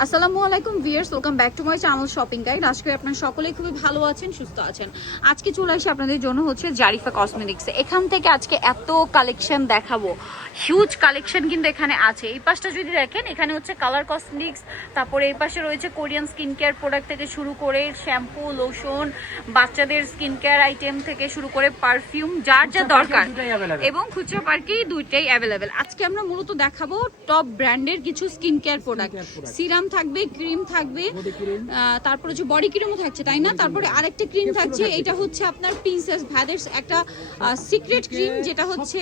আসসালামু আলাইকুম viewers, welcome back to my channel shopping guide. আজকে আপনারা সকলেই খুবই ভালো আছেন, সুস্থ আছেন। আজকে চলে আসি আপনাদের জন্য হচ্ছে জারিফা কসমেটিক্সে। এখান থেকে আজকে এত কালেকশন দেখাবো, হিউজ কালেকশন কিন্তু এখানে আছে। এই পাশটা যদি দেখেন, এখানে হচ্ছে কালার কসমেটিক্স, তারপরে এই পাশে রয়েছে কোরিয়ান স্কিন কেয়ার প্রোডাক্ট থেকে শুরু করে শ্যাম্পু, লোশন, বাচ্চাদের স্কিন কেয়ার আইটেম থেকে শুরু করে পারফিউম, যার যা দরকার, এবং খুচরা পার্কেই দুইটাই অ্যাভেলেবেল। আজকে আমরা মূলত দেখাবো টপ ব্র্যান্ডের কিছু স্কিন কেয়ার প্রোডাক্ট। সিরাম থাকবে, ক্রিম থাকবে, তারপরে হচ্ছে বডি ক্রিমও থাকছে, তাই না? তারপরে আরেকটা ক্রিম থাকছে, এটা হচ্ছে আপনার প্রিন্সেস ভ্যাদেরস একটা সিক্রেট ক্রিম, যেটা হচ্ছে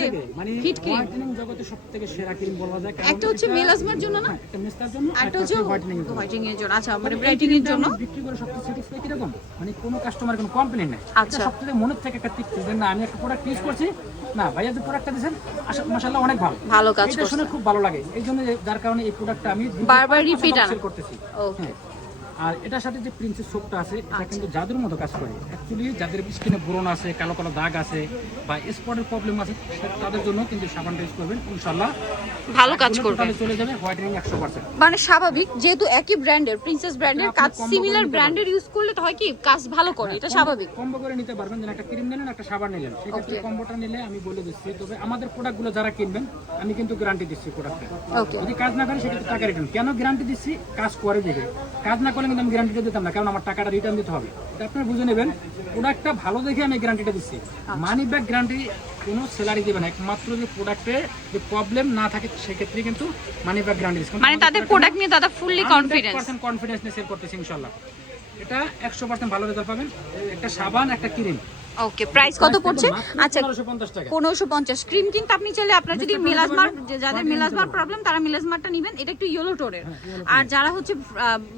হিট ক্রিম। জগতে সবথেকে সেরা ক্রিম বলা যায়। একটা হচ্ছে মেলাজমার জন্য না, একটা মেস্তার জন্য, একটা হচ্ছে হোয়াইটেনিং এর জন্য। আচ্ছা, মানে ব্রাইটেনিং ব্রাইটেনিং এর জন্য বিক্রি করে সবথেকে স্যাটিসফাই কিরকম, মানে কোনো কাস্টমার কোনো কমপ্লেইন নাই। আচ্ছা, সবথেকে মনের থেকে একটা তৃপ্তি যে না, আমি একটা প্রোডাক্ট ইউজ করছি, না ভাইয়া যে প্রোডাক্টটা দিয়েছেন মাশাআল্লাহ অনেক ভালো, ভালো কাজ এটা করছে, শুনে খুব ভালো লাগে। এই জন্য যার কারণে এই প্রোডাক্টটা আমি বারবার রিপিট করতেছি। ওকে। আর এটার সাথে যে প্রিন্সেস সোপটা আছে, এটা কিন্তু জাদুর মতো কাজ করে। অ্যাকচুয়ালি যাদের স্কিনে ব্রণ আছে, কালো কালো দাগ আছে বা স্পটের প্রবলেম আছে, তাদের জন্য কিন্তু সাবানটা ইউজ করবেন, ইনশাআল্লাহ ভালো কাজ করবে, তাহলে চলে যাবে হোয়াইটেনিং 100%। মানে স্বাভাবিক, যেহেতু একই ব্র্যান্ডের প্রিন্সেস ব্র্যান্ডের কাজ, সিমিলার ব্র্যান্ডের ইউজ করলে তো হয় কি কাজ ভালো করে, এটা স্বাভাবিক। কম্বো করে নিতে পারবেন, যেন একটা ক্রিম নিলেন, একটা সাবান নিলেন, সেক্ষেত্রে কম্বোটা নিলে আমি বলে দিচ্ছি। তবে আমাদের প্রোডাক্টগুলো যারা কিনবেন, আমি কিন্তু গ্যারান্টি দিচ্ছি প্রোডাক্টে। ওকে, যদি কাজ না করে সেক্ষেত্রে টাকা রিটার্ন। কেন গ্যারান্টি দিচ্ছি? কাজ করে দিকে, কাজ না করলে কিন্তু আমি গ্যারান্টিটা দিতাম না, কারণ আমার টাকাটা রিটার্ন দিতে হবে। এটা আপনারা বুঝে নেবেন। প্রোডাক্টটা ভালো দেখে আমি গ্যারান্টিটা দিচ্ছি। মানি ব্যাক গ্যারান্টি কোনো সেলারি দেবে না, একমাত্র যে প্রোডাক্টে যে প্রবলেম না থাকে সেক্ষেত্রে কিন্তু মানি ব্যাক গ্যারান্টি দিচ্ছি। মানে তাদের প্রোডাক্ট নিয়ে দাদা ফুললি কনফিডেন্স নিয়ে সেল করতেছি ইনশাআল্লাহ। এটা 100% ভালো রেজাল্ট পাবেন। একটা সাবান, একটা ক্রিম। ওকে, প্রাইস কত পড়ছে? আচ্ছা, 1550 টাকা। 1550। ক্রিম কিন্তু আপনি চাইলে, আপনার যদি মেলাজমার, যাদের মেলাজমার প্রবলেম তারা মেলাজমারটা নেবেন, এটা একটু ইয়েলো টোনের। আর যারা হচ্ছে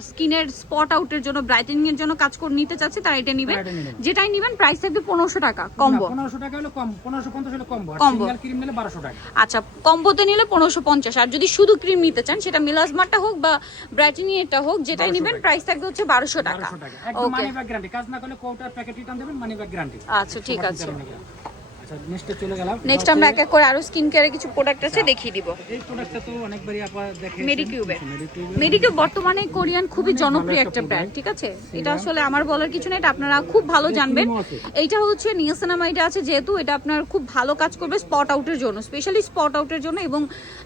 স্কিনের স্পট আউটের জন্য, ব্রাইটেনিং এর জন্য কাজ করে নিতে চাচ্ছে, তারা এটা নেবেন। যেটাই নেবেন প্রাইস থাকবে 1500 টাকা কম্বো। 1500 টাকা হলো কম, 1550 হলো কম্বো। আর কম্বো সিঙ্গেল ক্রিম নিলে 1200 টাকা। আচ্ছা, কম্বোতে নিলে 1550। আর যদি শুধু ক্রিম নিতে চান, সেটা মেলাজমারটা হোক বা ব্রাইটেনিং এটা হোক, যেটাই নেবেন প্রাইস থাকবে হচ্ছে 1200 টাকা। 1200 টাকা একদম মানি ব্যাক গ্যারান্টি। কাজ না করলে কোটার প্যাকেট রিটার্ন দেবেন, মানি ব্যাক গ্যারান্টি। আচ্ছা, ঠিক আছে। আচ্ছা, নেক্সটে চলে গেলাম। নেক্সট আমরা এক এক করে আরো স্কিন কেয়ারের কিছু প্রোডাক্ট আছে, দেখিয়ে দিব। এই প্রোডাক্টটা তো অনেকবারই আপনারা দেখেছেন, মেডিকিউবের। মেডিকিউব বর্তমানে কোরিয়ান খুবই জনপ্রিয় একটা ব্র্যান্ড, ঠিক আছে? এটা আসলে আমার বলার কিছু না, এটা আপনারা খুব ভালো জানবেন। এইটা হচ্ছে নিয়াসিনামাইডে আছে, যেহেতু এটা আপনার খুব ভালো কাজ করবে স্পট আউটের জন্য, স্পেশালি স্পট আউটের জন্য। এবং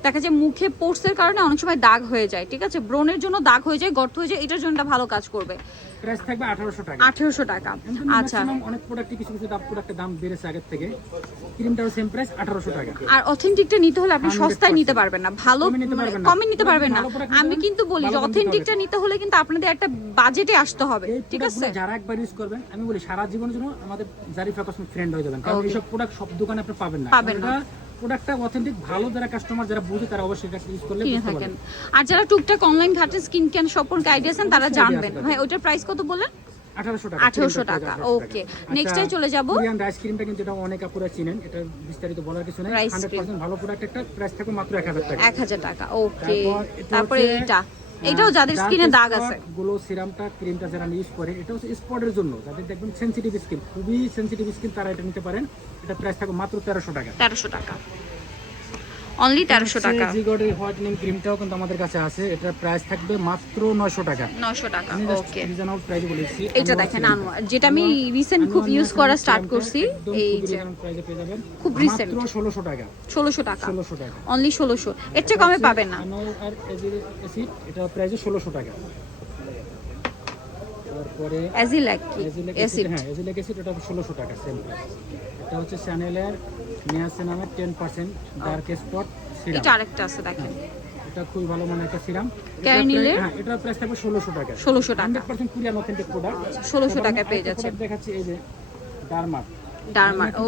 দেখা যায় মুখে পোর্সের কারণে অনেক সময় দাগ হয়ে যায়, ঠিক আছে? ব্রণের জন্য দাগ হয়ে যায়, গর্ত হয়ে যায়, এটার জন্য ভালো কাজ করবে। প্রাইস থাকবে 1800 টাকা। 1800 টাকা। আচ্ছা, অনেক প্রোডাক্টে কিছু কিছু প্রোডাক্টের দাম বেড়েছে আগের থেকে। ক্রিমটাও সেম প্রাইস 1800 টাকা। আর অথেন্টিকটা নিতে হলে আপনি সস্তায় নিতে পারবেন না, ভালো কমে নিতে পারবেন না। আমি কিন্তু বলি যে অথেন্টিকটা নিতে হলে কিন্তু আপনাদের একটা বাজেটে আসতে হবে, ঠিক আছে? যারা একবার ইউজ করবেন, আমি বলি সারা জীবনের জন্য আমাদের জারিফা কসমেটিক ফ্রেন্ড হয়ে যাবেন, কারণ এইসব প্রোডাক্ট সব দোকানে আপনি পাবেন না। প্রোডাক্টটা অথেন্টিক ভালো, যারা কাস্টমার যারা বুঝে তারা অবশ্যই এটা ইউজ করলে বুঝতে পারবেন। আর যারা টুকটাক অনলাইন ঘাটে স্কিন কেয়ার সম্পর্কে আইডিয়া আছেন, তারা জানবেন। ভাই, ওটার প্রাইস কত বললেন? 1800 টাকা। ওকে, নেক্সটে চলে যাব। কোরিয়ান রাইস ক্রিমটা কিন্তু এটা অনেক আপুরা চিনেন, এটা বিস্তারিত বলার কিছু নাই। 100% ভালো প্রোডাক্ট, একটা প্রাইস থাকবে মাত্র 1000 টাকা। 1000 টাকা। ওকে, তারপরে এটাও যাদের স্কিনে দাগ আছে, গ্লো সিরামটা, ক্রিমটা যারা ইউজ করে, এটা হচ্ছে স্পটের জন্য, যাদের দেখবেন সেনসিটিভ স্কিন, খুবই সেনসিটিভ স্কিন, তারা এটা নিতে পারেন। এটা প্রাইস থাকবে মাত্র 1300 টাকা। 1300 টাকা, অনলি 1300 টাকা। জিগোডের হোয়াইটেনিং ক্রিমটাও কিন্তু আমাদের কাছে আছে, এটার প্রাইস থাকবে মাত্র 900 টাকা। 900 টাকা। ওকে, রিজনেবল প্রাইস বলেছি। এটা দেখেন আনোয়ার, যেটা আমি রিসেন্ট খুব ইউজ করা স্টার্ট করছি, এই যে প্রাইসে পেয়ে যাবেন খুব রিসেন্ট, মাত্র 1600 টাকা। 1600 টাকা, 1600 টাকা, অনলি 1600। এর চেয়ে কমে পাবেন না। আর অ্যাসিড, এটা প্রাইসে 1600 টাকা। তারপরে অ্যাজিলাক অ্যাসিড, হ্যাঁ অ্যাজিলাক অ্যাসিড, এটা 1600 টাকা সেম প্রাইস। এটা হচ্ছে চ্যানেলের নিয়াসিনামের 10% ডার্ক স্পট সিরাম। এটা আরেকটা আছে দেখেন, এটা খুব ভালো মানে একটা সিরাম। কেন নিলে? হ্যাঁ, এটা প্রাইস থাকবে 1600 টাকা। 1600 টাকা, 100% কোরিয়ান অথেন্টিক প্রোডাক্ট। 1600 টাকায় পেয়ে যাচ্ছে। দেখাচ্ছি এই যে ডারমা।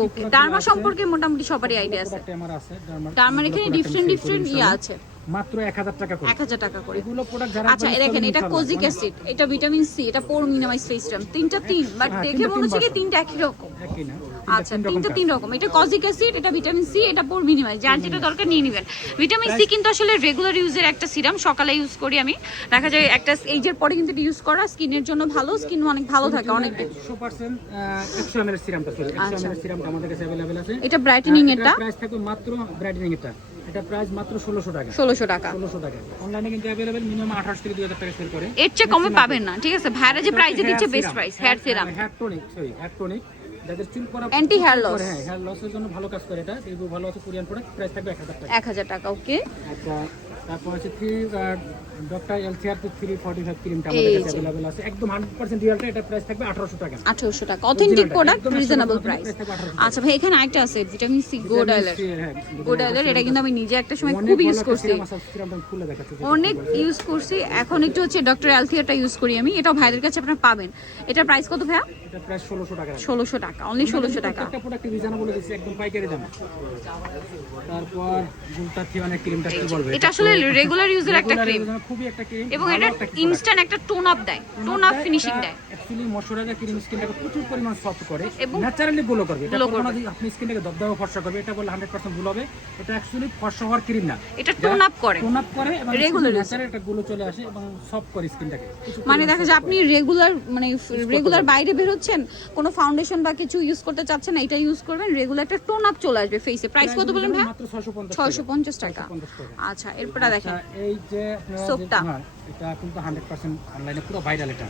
ওকে, ডারমা সম্পর্কে মোটামুটি সবারই আইডিয়া আছে। আমার আছে ডারমার এখানে ডিফারেন্ট ইয়া আছে। মাত্র 1000 টাকা করে। 1000 টাকা করে। এগুলো প্রোডাক্ট যারা আচ্ছা, দেখেন, এটা কোজিক অ্যাসিড, এটা ভিটামিন সি, এটা পোর মিনিমাইজ ফেস সিরাম। তিনটা তিন, বাট দেখে মনে হচ্ছে কি তিনটা একই রকম। একই না, আচ্ছা, তিনটা তিন রকম। এটা কোজিক অ্যাসিড, এটা ভিটামিন সি, এটা পোর মিনিমাইজ। যার যেটা দরকার নিয়ে নেবেন। ভিটামিন সি কিন্তু আসলে রেগুলার ইউজের একটা সিরাম, সকালে ইউজ করি আমি। দেখা যায় একটা এইজের পরে কিন্তু এটা ইউজ করা স্কিনের জন্য ভালো, স্কিন অনেক ভালো থাকে অনেক দিন। 100% 100 ml সিরামটা চলে। 100 ml সিরামটা আমাদের কাছে अवेलेबल আছে। এটা ব্রাইটেনিং, এটা প্রাইস থাকবে মাত্র ব্রাইটেনিং, এটা এটা প্রাইস মাত্র 1600 টাকা। 1600 টাকা। 1600 টাকা। অনলাইনে কিন্তু अवेलेबल মিনিমাম 28 থেকে 2000 টাকা সেল করে। এর চেয়ে কমে পাবেন না, ঠিক আছে? ভাইরা যে প্রাইসে দিচ্ছে best price. Hair serum, hair tonic, sorry hair tonic, যাদের চুল পড়া অ্যান্টি হেয়ার লস, হ্যাঁ হেয়ার লসের জন্য ভালো কাজ করে এটা। রিভিউ ভালো আছে, কোরিয়ান প্রোডাক্ট, প্রাইস থাকবে 1000 টাকা। 1000 টাকা, ওকে। আচ্ছা, তারপর আছে ডক্টর এলসিআর 345 ক্রিমটা আমাদের কাছে अवेलेबल আছে, একদম 100% রিয়েলটা। এটা প্রাইস থাকবে 1800 টাকা। 1800 টাকা, অথেন্টিক প্রোডাক্ট, রিজনেবল প্রাইস। আচ্ছা ভাই, এখানে আরেকটা আছে ভিটামিন সি গোডাইলার। গোডাইলার এটা কিন্তু আমি নিজে একটা সময় খুব ইউজ করছি, অনেক ইউজ করছি। এখন একটু হচ্ছে ডক্টর এলথিয়ারটা ইউজ করি আমি, এটাও ভাইদের কাছে আপনারা পাবেন। এটার প্রাইস কত ভাইয়া? এটা প্রাইস 1600 টাকা। 1600 টাকা, অনলি 1600 টাকা। একটা প্রোডাক্ট রিজনেবল দিচ্ছি, একদম পাইকারি দাম। তারপর গুলতাথিয়ান ক্রিমটা কি বলবো, এটা আসলে রেগুলার ইউজের একটা ক্রিম, খুবই একটা ক্রিম, এবং এটা ইনস্ট্যান্ট একটা টোন আপ দেয়, টোন আপ ফিনিশিং দেয়। অ্যাকচুয়ালি ময়শ্চারাইজার ক্রিম স্কিনটাকে প্রচুর পরিমাণ সফট করে এবং ন্যাচারালি গ্লো করবে। এটা কোনো আপনি স্কিনটাকে দবদবা ফর্সা করবে, এটা বলে 100% গ্লো হবে। এটা অ্যাকচুয়ালি ফর্সা হওয়ার ক্রিম না, এটা টোন আপ করে, এবং রেগুলার ন্যাচারাল একটা গ্লো চলে আসে এবং সফট করে স্কিনটাকে। মানে দেখা যায় আপনি রেগুলার বাইরে বের হচ্ছেন, কোনো ফাউন্ডেশন বা কিছু ইউজ করতে চাচ্ছেন না, এটা ইউজ করবেন, রেগুলার একটা টোন আপ চলে আসবে ফেসে। প্রাইস কত বলেন ভাই? মাত্র 650 টাকা। আচ্ছা, এরপর দেখেন এই যে সোপটা, এটা কিন্তু 100% অনলাইনে পুরো ভাইরাল। এটা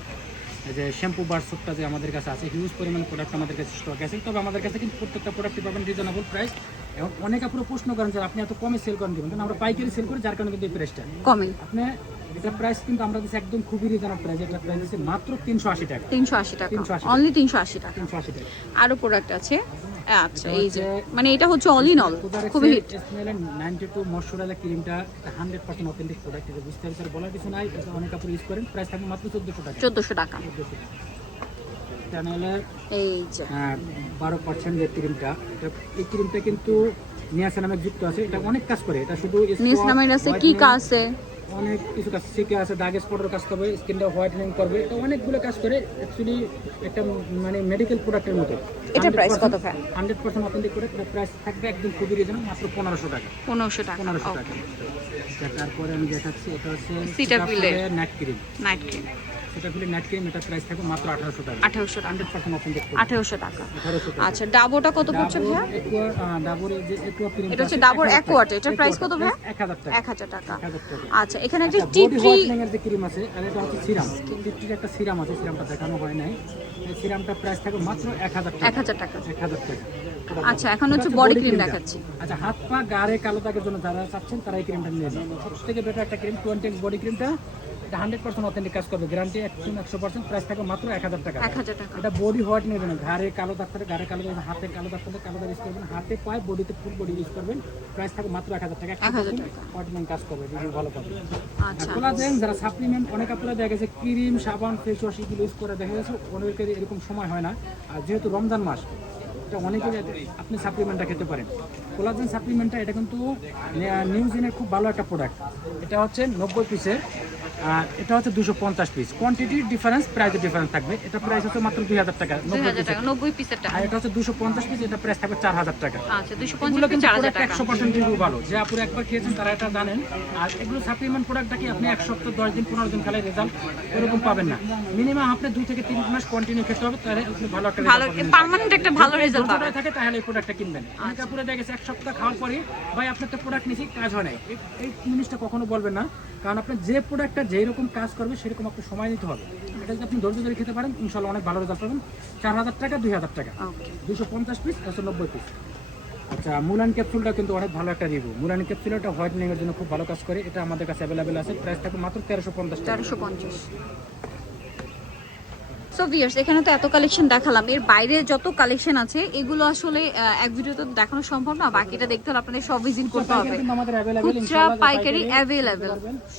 এই যে শ্যাম্পু বার সোপটা যে আমাদের কাছে আছে, হিউজ পরিমাণ প্রোডাক্ট আমাদের কাছে স্টক আছে। তবে আমাদের কাছে কিন্তু প্রত্যেকটা প্রোডাক্টই পাবেন রিজনেবল প্রাইস। এবং অনেকে পুরো প্রশ্ন করেন যে আপনি এত কমে সেল করেন দিবেন, কারণ আমরা পাইকারি সেল করি, যার কারণে কিন্তু এই প্রাইসটা কমে। আপনি এটা প্রাইস কিন্তু আমরা দিচ্ছি একদম খুবই রিজনেবল প্রাইস। এটা প্রাইস আছে মাত্র 380 টাকা। 380 টাকা, অনলি 380 টাকা। 380 টাকা। আরো প্রোডাক্ট আছে। আচ্ছা, এই যে মানে এটা হচ্ছে অল ইন অল, খুবই হিট। স্মেল 92 ময়শ্চারাইজার ক্রিমটা 100% অথেন্টিক প্রোডাক্ট। এটা বিস্তারিত বলার কিছু নাই, এটা অনেক কাপড় ইউজ করেন। প্রাইস থাকবে মাত্র 1400 টাকা। 1400 টাকা। চ্যানেলের এই যে 12% যে ক্রিমটা, এই ক্রিমটা কিন্তু নিয়াসিনামের যুক্ত আছে। এটা অনেক কাজ করে। এটা শুধু নিয়াসিনামের আছে, কি কাজ আছে, অনেক কিছু কাজ শিখে আছে। দাগ স্পটের কাজ করবে, স্কিনটা হোয়াইটেনিং করবে, এটা অনেকগুলো কাজ করে। অ্যাকচুয়ালি একটা মানে মেডিকেল প্রোডাক্টের মতো। এটা প্রাইস কত ভাই? 100% অথেন্টিক প্রোডাক্ট। প্রাইস থাকবে একদম খুবই রিজনেবল, মাত্র 1500 টাকা। 1500 টাকা। 1500 টাকা। তারপরে আমি দেখাচ্ছি, এটা হচ্ছে সিটাফিলের নাইট ক্রিম। নাইট ক্রিম, সিটাফিলের নাইট ক্রিম, এটা প্রাইস থাকবে মাত্র 1800 টাকা। 1800 টাকা। 100% অথেন্টিক। 1800 টাকা। আচ্ছা, ডাবোটা কত পড়ছে ভাই? ডাবর যে একুয়া ক্রিম, এটা হচ্ছে ডাবর অ্যাকোয়াট, এটার প্রাইস কত ভাই? 1000 টাকা। 1000 টাকা। 1000 টাকা। আচ্ছা, এখানে একটা বডি টি ট্রি হোয়াইটেনিং এর যে ক্রিম আছে, আর এটা হচ্ছে সিরাম। টিটির একটা সিরাম আছে, সিরামটা দেখানো হয় নাই। এই সিরামটা প্রাইস থাকবে মাত্র 1000 টাকা। 1000 টাকা। 1000 টাকা। আচ্ছা, এখন হচ্ছে বডি ক্রিম দেখাচ্ছি। আচ্ছা, হাত পা গাড়ে কালো দাগের জন্য যারা চাচ্ছেন তারা এই ক্রিমটা নিয়ে নেন। সবথেকে বেটার একটা ক্রিম 20x বডি ক্রিমটা। এটা 100% অথেন্টিক কাজ করবে, গ্যারান্টি 100%। প্রাইস থাকবে মাত্র 1000 টাকা। 1000 টাকা। এটা বডি হোয়াইটেনিং এর জন্য, ঘাড়ে কালো দাগ থাকে, গাড়ে কালো দাগ, হাতে কালো দাগ থাকে, কালো দাগ ইউজ করবেন, হাতে পায়ে বডিতে ফুল বডি ইউজ করবেন। প্রাইস থাকবে মাত্র 1000 টাকা। 1000 টাকা। হোয়াইটেনিং কাজ করবে, রিভিউ ভালো পাবে। আচ্ছা, কোলাজেন যারা সাপ্লিমেন্ট, অনেক আপনারা দেখা গেছে ক্রিম, সাবান, ফেস ওয়াশ এগুলো ইউজ করে দেখা গেছে অনেকের এরকম সময় হয় না। আর যেহেতু রমজান মাস, এটা অনেকে আপনি সাপ্লিমেন্টটা খেতে পারেন। কোলাজেন সাপ্লিমেন্টটা এটা কিন্তু নিউজিনের খুব ভালো একটা প্রোডাক্ট। এটা হচ্ছে 90 পিসের, আর এটা হচ্ছে 250 পিস। কোয়ান্টিটির ডিফারেন্স, প্রাইসের ডিফারেন্স থাকবে। এটা প্রাইস হচ্ছে মাত্র 2000 টাকা। 2000 টাকা 90 পিসের টাকা। আর এটা হচ্ছে 250 পিস, এটা প্রাইস থাকবে 4000 টাকা। আচ্ছা, 250 পিস 4000 টাকা। 100% রিভিউ ভালো, যে আপুরা একবার খেয়েছেন তারা এটা জানেন। আর এগুলো সাপ্লিমেন্ট প্রোডাক্টটা কি আপনি 1 সপ্তাহ, 10 দিন, 15 দিন খেলে রেজাল্ট এরকম পাবেন না। মিনিমাম আপনি 2 থেকে 3 মাস কন্টিনিউ খেতে হবে, তাহলে আপনি ভালো একটা ভালো পার্মানেন্ট একটা ভালো রেজাল্ট পাবেন। থাকে তাহলে এই প্রোডাক্টটা কিনবেন। অনেক আপুরা দেখা গেছে 1 সপ্তাহ খাওয়ার পরে, ভাই আপনার তো প্রোডাক্ট নিয়েছি, কাজ হয় নাই, এই জিনিসটা কখনো বলবেন না। কারণ আপনি যে প্রোডাক্টটা যেরকম কাজ করবে সেরকম আপনি সময় দিতে হবে। এটা যদি আপনি ধৈর্য ধরে খেতে পারেন, ইনশাআল্লাহ অনেক ভালো রেজাল্ট পাবেন। 4000 টাকা, 2000 টাকা, 250 পিস, 190 পিস। আচ্ছা, মুলান ক্যাপসুলটা কিন্তু অনেক ভালো একটা রিভিউ। মুলান ক্যাপসুলটা হোয়াইটেনিং এর জন্য খুব ভালো কাজ করে। এটা আমাদের কাছে অ্যাভেলেবেল আছে। প্রাইস থাকবে মাত্র 1350 টাকা। 1350। সো ভিউয়ার্স, এখানে তো এত কালেকশন দেখালাম, এর বাইরে যত কালেকশন আছে এগুলো আসলে এক ভিডিওতে দেখানো সম্ভব না। বাকিটা দেখতে হলে আপনাদের সব ভিজিট করতে হবে। খুচরা পাইকারি অ্যাভেলেবেল,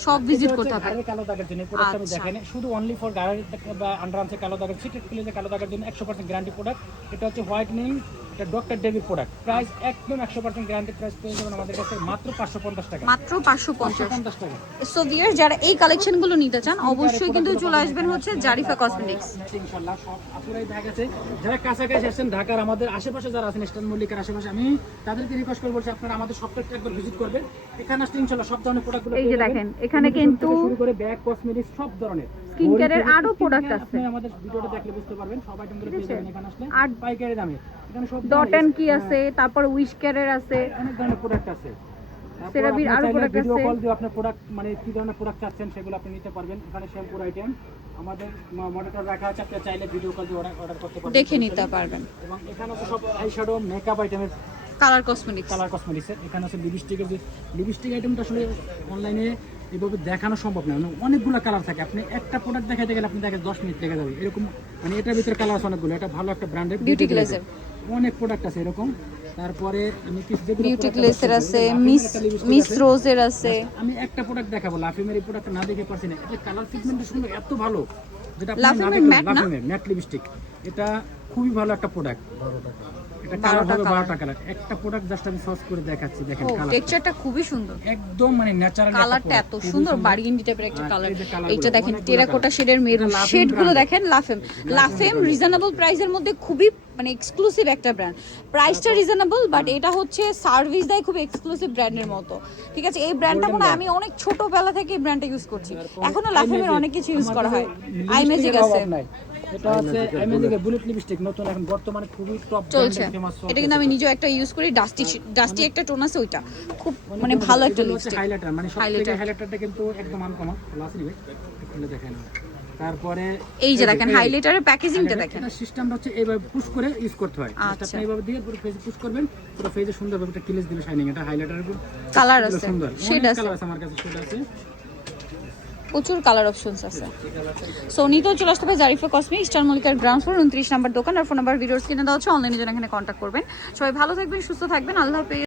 সব ভিজিট করতে হবে। কালো দাগের জন্য প্রোডাক্ট আমি দেখাই না, শুধু অনলি ফর গাড়ির বা আন্ডারআর্মসে কালো দাগের, সিটেড প্লেসে কালো দাগের জন্য 100% গ্যারান্টি প্রোডাক্ট। এটা হচ্ছে হোয়াইটেনিং, এটা ডক্টর ডেভির প্রোডাক্ট। প্রাইস একদম 100% গ্যারান্টি। প্রাইস পেয়ে যাবেন আমাদের কাছে মাত্র 550 টাকা। মাত্র 550 টাকা। সো ভিউয়ার্স, যারা এই কালেকশনগুলো নিতে চান অবশ্যই কিন্তু চলে আসবেন হচ্ছে জারিফা কসমেটিক্স। ইনশাআল্লাহ সব আপুরাই দেখা গেছে যারা কাছাকাছি আসছেন, ঢাকার আমাদের আশেপাশে যারা আছেন, ইস্টার্ন মল্লিকার আশেপাশে, আমি তাদেরকে রিকোয়েস্ট করব যে আপনারা আমাদের শপটা একবার ভিজিট করবেন। এখানে আসলে ইনশাআল্লাহ সব ধরনের প্রোডাক্টগুলো এই যে দেখেন, এখানে কিন্তু শুরু করে ব্যাগ, কসমেটিক্স, সব ধরনের স্কিন কেয়ারের আরো প্রোডাক্ট আছে। আপনি আমাদের ভিডিওটা দেখলে বুঝতে পারবেন, সব আইটেমগুলো পেয়ে যাবেন এখানে আসলে আর পাইকারি দামে। এখানে সব ডট এন্ড কি আছে, তারপর উইশ কেয়ারের আছে, অনেক ধরনের প্রোডাক্ট আছে। সেরাভির আরো প্রোডাক্ট ভিডিও আছে। কল দিয়ে আপনার প্রোডাক্ট মানে কি ধরনের প্রোডাক্ট চাচ্ছেন সেগুলো আপনি নিতে পারবেন। এখানে শ্যাম্পুর আইটেম আমাদের মনিটর রাখা আছে, আপনি চাইলে ভিডিও কল দিয়ে অর্ডার করতে পারবেন, দেখে নিতে পারবেন। এবং এখানে আছে সব আইশ্যাডো মেকআপ আইটেমের, কালার কসমেটিক্স। কালার কসমেটিক্সের। এখানে আছে লিপস্টিকের, যে লিপস্টিক আইটেমটা আসলে অনলাইনে এভাবে দেখানো সম্ভব না, মানে অনেকগুলো কালার থাকে। আপনি একটা প্রোডাক্ট দেখাতে গেলে আপনি দেখেন 10 মিনিট লেগে যাবে এরকম, মানে এটার ভিতরে কালার আছে অনেকগুলো। এটা ভালো একটা ব্র্যান্ডের বিউটি গ্লেজের অনেক প্রোডাক্ট আছে এরকম। তারপরে আমি কিছু বিউটি গ্লেজের আছে, মিস রোজের আছে। আমি একটা প্রোডাক্ট দেখাবো, লাফিমের এই প্রোডাক্টটা না দেখে পারছি না। এটা কালার পিগমেন্টের সুন্দর এত ভালো, যেটা আপনি না লাফিমের দেখলে ম্যাট না? লাফিমের ম্যাট লিপস্টিক, এটা খুবই ভালো একটা প্রোডাক্ট। এটা কালার হবে 12টা কালার। একটা প্রোডাক্ট জাস্ট আমি সার্চ করে দেখাচ্ছি, দেখেন ও কালার টেক্সচারটা খুবই সুন্দর, একদম মানে ন্যাচারাল কালারটা এত সুন্দর বার্গেন্ডি টাইপের একটা আর কালার। এই যে কালারগুলো, এইটা দেখেন অনেকগুলো টেরাকোটা শেডের মেরুন এটা লাফিম শেড গুলো brand। দেখেন। লাফেম রিজনেবল প্রাইসের মধ্যে খুবই মানে এক্সক্লুসিভ একটা ব্র্যান্ড। প্রাইসটা রিজনেবল বাট এটা হচ্ছে সার্ভিস দেয় খুব এক্সক্লুসিভ ব্র্যান্ডের মতো। ঠিক আছে, এই ব্র্যান্ডটা মনে হয় আমি অনেক ছোটবেলা থেকে এই ব্র্যান্ডটা ইউজ করছি, এখনো লাফেমের অনেক কিছু ইউজ করা হয়। আই ম্যাজিক আছে, এটা হচ্ছে আইমেজিকের বুলেট লিপস্টিক, নতুন এখন বর্তমানে খুবই টপ চলছে। Brand famous. এটা কিন্তু আমি নিজেও একটা ইউজ করি, ডাস্টি একটা টোন আছে, ওইটা খুব মানে ভালো একটা লিপস্টিক। হাইলাইটার, মানে সবথেকে Highlighter। হাইলাইটারটা কিন্তু একদম আনকমন, ক্লাস নিবে খুলে দেখেন। তারপরে এই যে দেখেন হাইলাইটারের প্যাকেজিংটা দেখেন। এটা সিস্টেমটা হচ্ছে এইভাবে পুশ করে ইউজ করতে হয়। আচ্ছা। আপনি এইভাবে দিয়ে পুরো ফেজে পুশ করবেন, পুরো ফেজে সুন্দরভাবে একটা ক্লিজ দিলে শাইনিং। এটা হাইলাইটারের কালার আছে, সুন্দর শেড আছে, কালার আছে আমার কাছে, শেড আছে, প্রচুর কালার অপশনস আছে। সো নিতেও চলে আসতে হবে জারিফা কসমেটিক্স, স্টার মল্লিকার গ্রাউন্ড ফ্লোর 29 নাম্বার দোকান। আর ফোন নাম্বার ভিডিওস কিনে দেওয়া হচ্ছে, অনলাইনে জন্য এখানে কন্ট্যাক্ট করবেন। সবাই ভালো থাকবেন, সুস্থ থাকবেন, আল্লাহ হাফেজ।